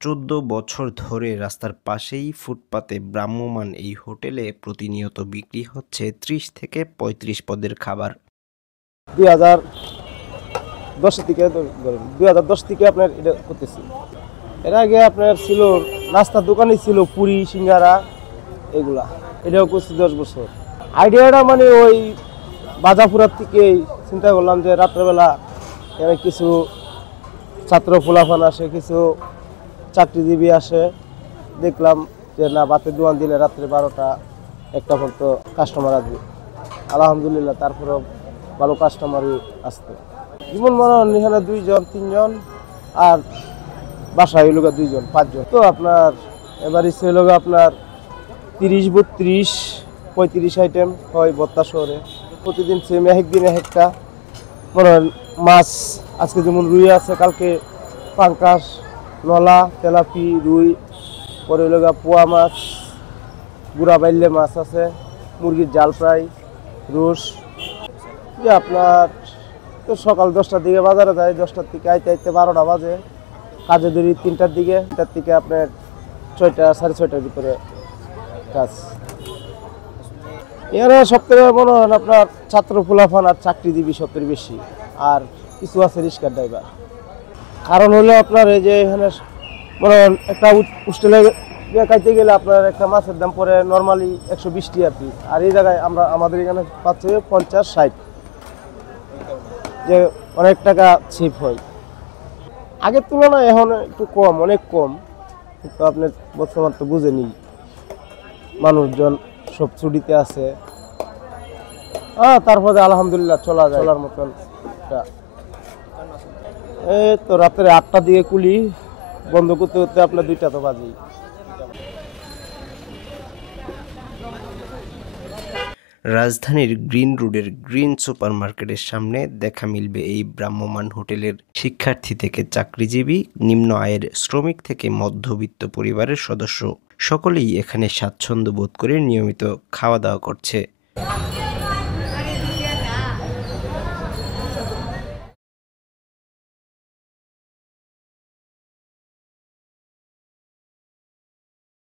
14 বছর ধরে রাস্তার পাশেই ফুটপাতে ভ্রাম্যমাণ এই হোটেলে প্রতিনিয়ত বিক্রি হচ্ছে ৩০ থেকে ৩৫ পদের খাবার। 2010 থেকে ধরেন 2010 থেকে আপনার এটা করতেছি। এর আগে আপনার ছিল নাস্তার দোকানই ছিল পুরি সিঙ্গারা এগুলা, এটাও করছি 10 বছর। আইডিয়াটা মানে ওই বাজাপুরার থেকেই চিন্তা করলাম যে রাত্রেবেলা এখানে কিছু ছাত্র ফুলাফান আসে, কিছু চাকরিজীবী আসে, দেখলাম যে না বাতের দোকান দিলে রাত্রে 12টা 1টা পর্যন্ত কাস্টমার আসবে। আলহামদুলিল্লাহ তারপরেও ভালো কাস্টমারই আসতো। যেমন মনে হন এখানে 2 জন 3 জন আর বাসায় হইল 2 জন 5 জন। তো আপনার এবার ইচ্ছে হইল আপনার 30 32 35 আইটেম হয় বত্তা শহরে। প্রতিদিন সেম একদিন একটা মনে হয় মাছ, আজকে যেমন রুই আছে, কালকে পাঙ্কাশ, নলা, তেলাপি, রুই, পরে হইল পোয়া মাছ, গুড়া বাইলে মাছ আছে, মুরগির জাল ফ্রাই, রোস। যে আপনার তো সকাল 10টার দিকে বাজারে যায়, 10টার থেকে আইতে আইতে 12টা বাজে। কাজে ধরি 3টার দিকে, 3টার থেকে আপনার 6টা 6:30টার ভিতরে কাজ। এখানে সবথেকে মনে হয় আপনার ছাত্র ফুলাফান আর চাকরিজীবী সবথেকে বেশি, আর কিছু আছে রিক্সার ড্রাইভার। কারণ হলো আপনার এই যে এখানে মনে হয় একটা হোস্টেলে খাইতে গেলে আপনার একটা মাছের দাম পড়ে নর্মালি 120 টাকা পিস, আর এই জায়গায় আমাদের এখানে পাচ্ছে 50-60, যে অনেক টাকা সেভ হয়। আগের তুলনায় এখন একটু কম, অনেক কম, কিন্তু আপনি বর্তমান তো বুঝেনি মানুষজন সব ছুটিতে আছে। তারপরে আলহামদুলিল্লাহ চলার মতন। এই তো রাত্রে 8টার দিকে কুলি বন্ধ করতে করতে আপনার 2টা তো বাজেই। রাজধানীর গ্রিন রোডের গ্রিন সুপার মার্কেটের সামনে দেখা মিলবে এই ভ্রাম্যমাণ হোটেলের। শিক্ষার্থী থেকে চাকরিজীবী, নিম্ন আয়ের শ্রমিক থেকে মধ্যবিত্ত পরিবারের সদস্য সকলেই এখানে স্বাচ্ছন্দ্য বোধ করে নিয়মিত খাওয়া দাওয়া করছে।